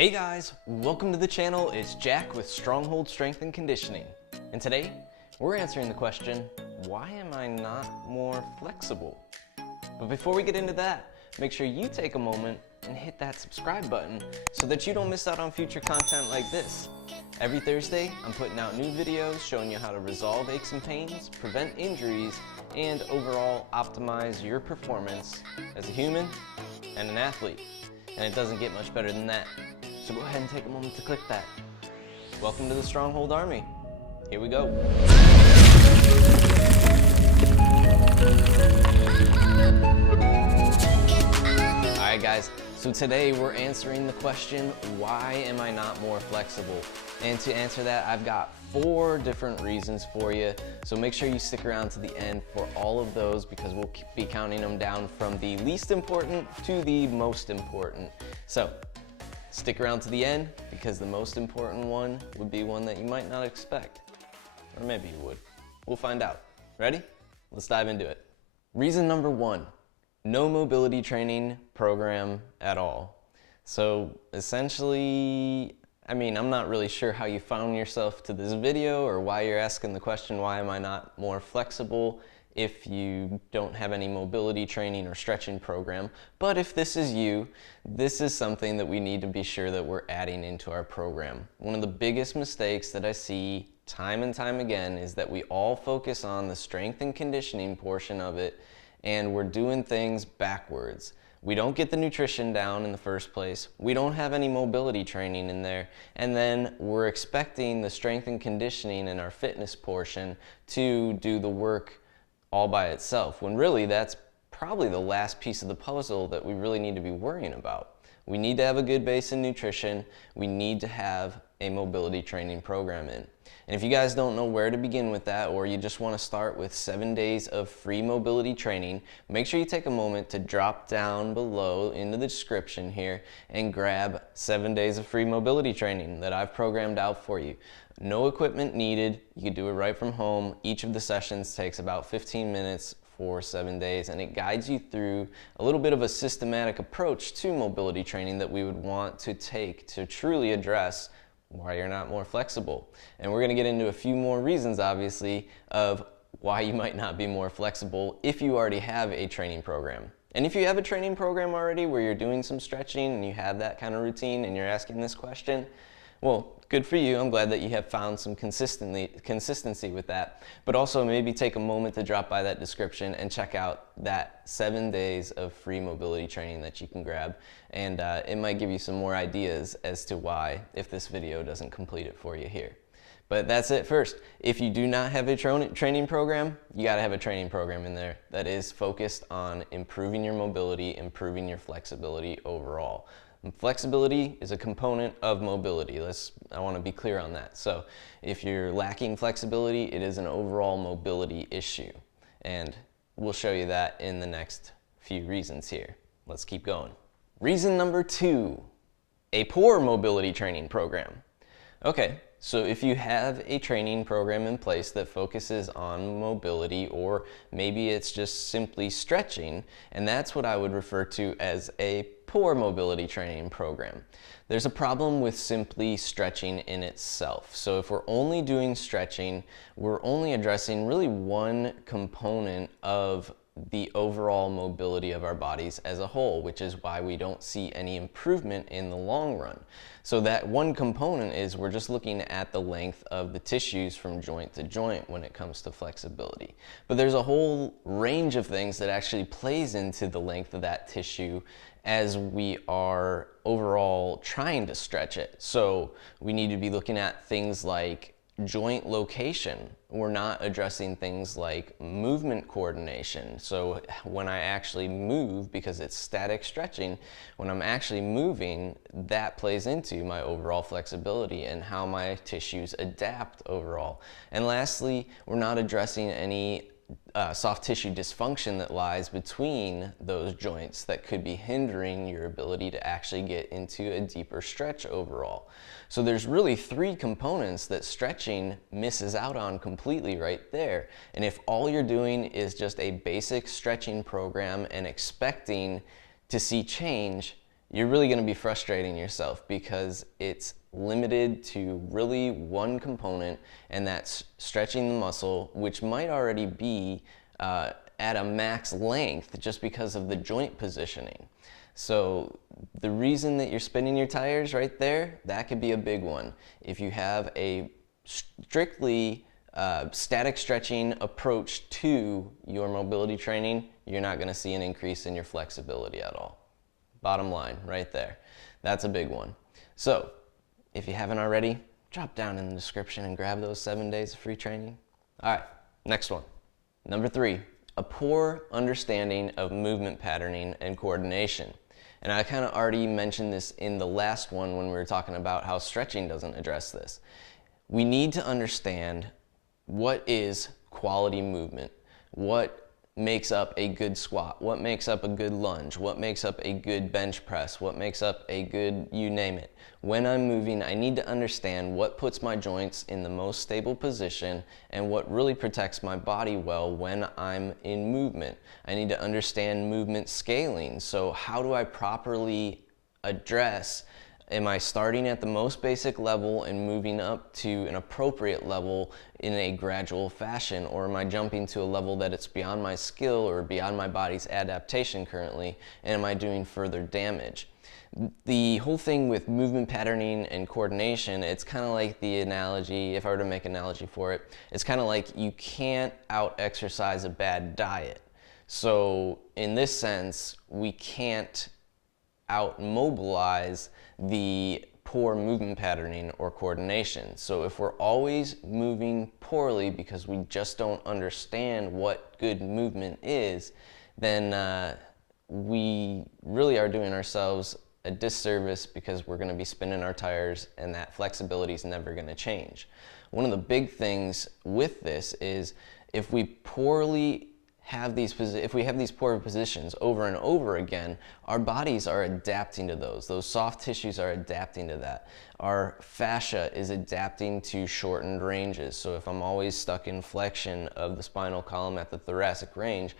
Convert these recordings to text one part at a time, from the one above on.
Hey guys, welcome to the channel. It's Jack with Stronghold Strength and Conditioning. And today, we're answering the question, why am I not more flexible? But before we get into that, make sure you take a moment and hit that subscribe button so that you don't miss out on future content like this. Every Thursday, I'm putting out new videos showing you how to resolve aches and pains, prevent injuries, and overall optimize your performance as a human and an athlete. And it doesn't get much better than that. So go ahead and take a moment to click that. Welcome to the Stronghold Army. Here we go. Alright guys, so today we're answering the question, why am I not more flexible? And to answer that, I've got 4 different reasons for you. So make sure you stick around to the end for all of those because we'll be counting them down from the least important to the most important. So stick around to the end because the most important one would be one that you might not expect. Or maybe you would. We'll find out. Ready? Let's dive into it. Reason number 1, no mobility training program at all. So essentially, I'm not really sure how you found yourself to this video or why you're asking the question, why am I not more flexible, if you don't have any mobility training or stretching program. But if this is you, this is something that we need to be sure that we're adding into our program. One of the biggest mistakes that I see time and time again is that we all focus on the strength and conditioning portion of it, and we're doing things backwards. We don't get the nutrition down in the first place. We don't have any mobility training in there. And then we're expecting the strength and conditioning in our fitness portion to do the work all by itself, when really that's probably the last piece of the puzzle that we really need to be worrying about. We need to have a good base in nutrition. We need to have a mobility training program in. And if you guys don't know where to begin with that, or you just want to start with 7 days of free mobility training, make sure you take a moment to drop down below into the description here and grab 7 days of free mobility training that I've programmed out for you. No equipment needed. You can do it right from home. Each of the sessions takes about 15 minutes for 7 days, and it guides you through a little bit of a systematic approach to mobility training that we would want to take to truly address why you're not more flexible. And we're going to get into a few more reasons, obviously, of why you might not be more flexible if you already have a training program. And if you have a training program already where you're doing some stretching and you have that kind of routine and you're asking this question, well, good for you. I'm glad that you have found some consistency with that. But also maybe take a moment to drop by that description and check out that 7 days of free mobility training that you can grab. And it might give you some more ideas as to why, if this video doesn't complete it for you here. But that's it first. If you do not have a training program, you gotta have a training program in there that is focused on improving your mobility, improving your flexibility overall. Flexibility is a component of mobility. I want to be clear on that. So if you're lacking flexibility, it is an overall mobility issue. And we'll show you that in the next few reasons here. Let's keep going. Reason number 2, a poor mobility training program. Okay, so if you have a training program in place that focuses on mobility, or maybe it's just simply stretching, and that's what I would refer to as a poor mobility training program. There's a problem with simply stretching in itself. So if we're only doing stretching, we're only addressing really one component of the overall mobility of our bodies as a whole, which is why we don't see any improvement in the long run. So that one component is we're just looking at the length of the tissues from joint to joint when it comes to flexibility. But there's a whole range of things that actually plays into the length of that tissue as we are overall trying to stretch it. So we need to be looking at things like joint location. We're not addressing things like movement coordination. So when I actually move, because it's static stretching, when I'm actually moving, that plays into my overall flexibility and how my tissues adapt overall. And lastly, we're not addressing any soft tissue dysfunction that lies between those joints that could be hindering your ability to actually get into a deeper stretch overall. So there's really 3 components that stretching misses out on completely right there. And if all you're doing is just a basic stretching program and expecting to see change, you're really going to be frustrating yourself because it's limited to really one component, and that's stretching the muscle, which might already be at a max length just because of the joint positioning. So the reason that you're spinning your tires right there, that could be a big one. If you have a strictly static stretching approach to your mobility training, you're not going to see an increase in your flexibility at all. Bottom line, right there. That's a big one. So if you haven't already, drop down in the description and grab those 7 days of free training. All right, next one. Number 3, a poor understanding of movement patterning and coordination. And I kind of already mentioned this in the last one when we were talking about how stretching doesn't address this. We need to understand what is quality movement, what makes up a good squat, what makes up a good lunge, what makes up a good bench press, what makes up a good you name it. When I'm moving, I need to understand what puts my joints in the most stable position and what really protects my body well when I'm in movement. I need to understand movement scaling. So how do I properly address, am I starting at the most basic level and moving up to an appropriate level in a gradual fashion, or am I jumping to a level that it's beyond my skill or beyond my body's adaptation currently, and am I doing further damage? The whole thing with movement patterning and coordination, it's kind of like the analogy, if I were to make an analogy for it, it's kind of like you can't out-exercise a bad diet. So in this sense, we can't out-mobilize the poor movement patterning or coordination. So if we're always moving poorly because we just don't understand what good movement is, then we really are doing ourselves a disservice because we're going to be spinning our tires and that flexibility is never going to change. One of the big things with this is if we have these poor positions over and over again, our bodies are adapting to those. Those soft tissues are adapting to that. Our fascia is adapting to shortened ranges. So if I'm always stuck in flexion of the spinal column at the thoracic range,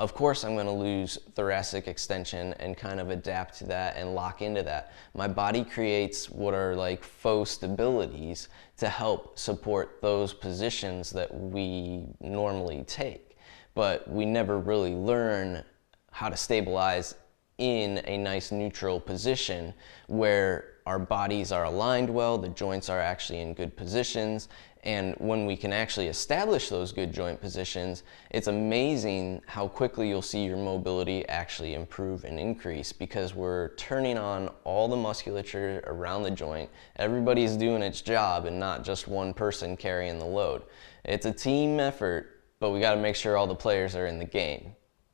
of course I'm going to lose thoracic extension and kind of adapt to that and lock into that. My body creates what are like faux stabilities to help support those positions that we normally take. But we never really learn how to stabilize in a nice neutral position where our bodies are aligned well, the joints are actually in good positions, and when we can actually establish those good joint positions, it's amazing how quickly you'll see your mobility actually improve and increase because we're turning on all the musculature around the joint. Everybody's doing its job and not just one person carrying the load. It's a team effort, but we got to make sure all the players are in the game.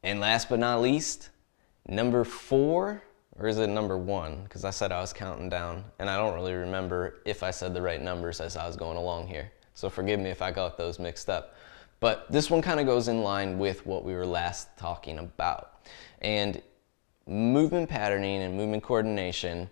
And last but not least, number 4, or is it number 1? Because I said I was counting down, and I don't really remember if I said the right numbers as I was going along here. So forgive me if I got those mixed up. But this one kind of goes in line with what we were last talking about. And movement patterning and movement coordination,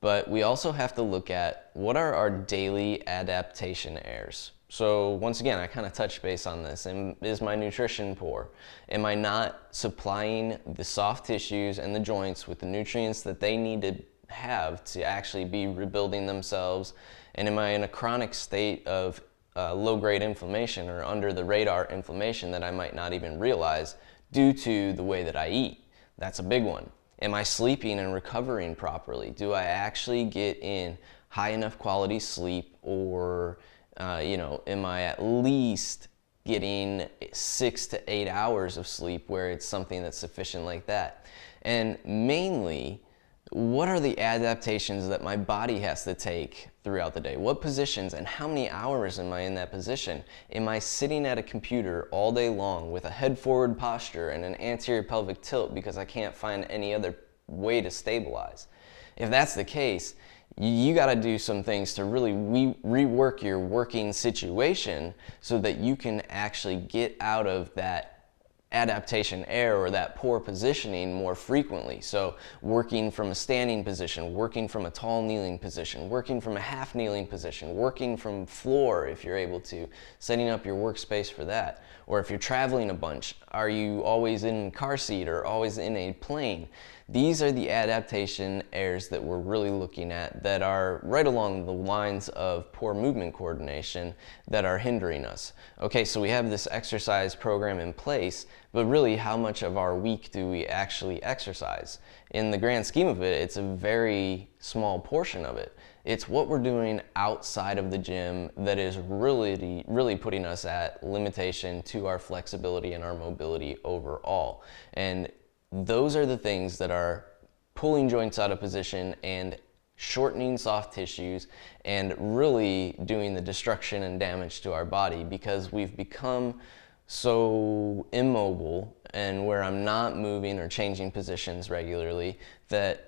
but we also have to look at what are our daily adaptation airs. So once again, I kind of touched base on this. And is my nutrition poor? Am I not supplying the soft tissues and the joints with the nutrients that they need to have to actually be rebuilding themselves? And am I in a chronic state of low-grade inflammation or under the radar inflammation that I might not even realize due to the way that I eat? That's a big one. Am I sleeping and recovering properly? Do I actually get in high enough quality sleep, or am I at least getting 6 to 8 hours of sleep where it's something that's sufficient like that? And mainly, what are the adaptations that my body has to take throughout the day? What positions and how many hours am I in that position? Am I sitting at a computer all day long with a head forward posture and an anterior pelvic tilt because I can't find any other way to stabilize? If that's the case, you got to do some things to really rework your working situation so that you can actually get out of that adaptation error or that poor positioning more frequently. So working from a standing position, working from a tall kneeling position, working from a half kneeling position, working from floor if you're able to, setting up your workspace for that. Or if you're traveling a bunch, are you always in car seat or always in a plane? These are the adaptation airs that we're really looking at that are right along the lines of poor movement coordination that are hindering us. Okay, so we have this exercise program in place, but really how much of our week do we actually exercise? In the grand scheme of it, it's a very small portion of it. It's what we're doing outside of the gym that is really putting us at limitation to our flexibility and our mobility overall. And those are the things that are pulling joints out of position and shortening soft tissues and really doing the destruction and damage to our body, because we've become so immobile and where I'm not moving or changing positions regularly that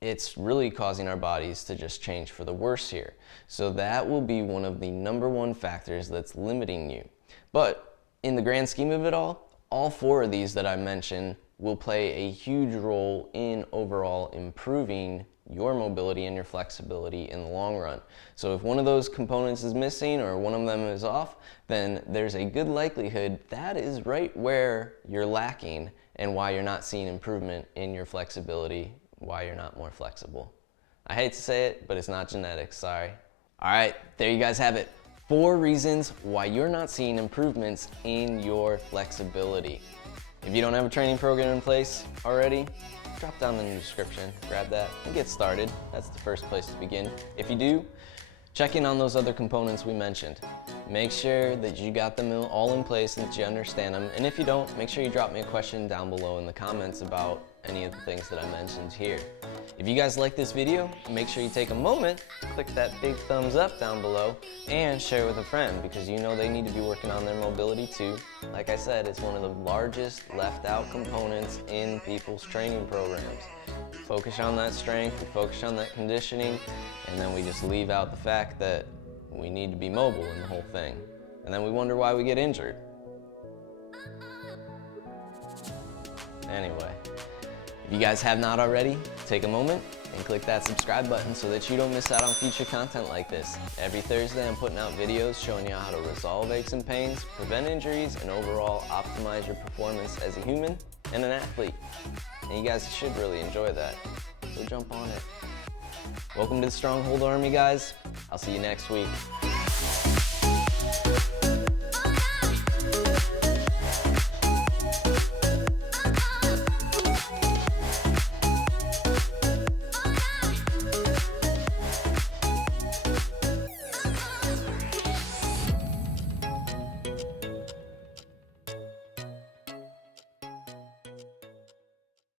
it's really causing our bodies to just change for the worse here. So that will be one of the #1 factors that's limiting you. But in the grand scheme of it all 4 of these that I mentioned will play a huge role in overall improving your mobility and your flexibility in the long run. So if one of those components is missing or one of them is off, then there's a good likelihood that is right where you're lacking and why you're not seeing improvement in your flexibility, why you're not more flexible. I hate to say it, but it's not genetics, sorry. All right, there you guys have it. 4 reasons why you're not seeing improvements in your flexibility. If you don't have a training program in place already, drop down in the description, grab that, and get started. That's the first place to begin. If you do, check in on those other components we mentioned. Make sure that you got them all in place and that you understand them. And if you don't, make sure you drop me a question down below in the comments about any of the things that I mentioned here. If you guys like this video, make sure you take a moment, click that big thumbs up down below, and share with a friend, because you know they need to be working on their mobility too. Like I said, it's one of the largest left out components in people's training programs. Focus on that strength, we focus on that conditioning, and then we just leave out the fact that we need to be mobile in the whole thing. And then we wonder why we get injured. Anyway, if you guys have not already, take a moment and click that subscribe button so that you don't miss out on future content like this. Every Thursday I'm putting out videos showing you how to resolve aches and pains, prevent injuries, and overall optimize your performance as a human and an athlete. And you guys should really enjoy that, so jump on it. Welcome to the Stronghold Army, guys. I'll see you next week.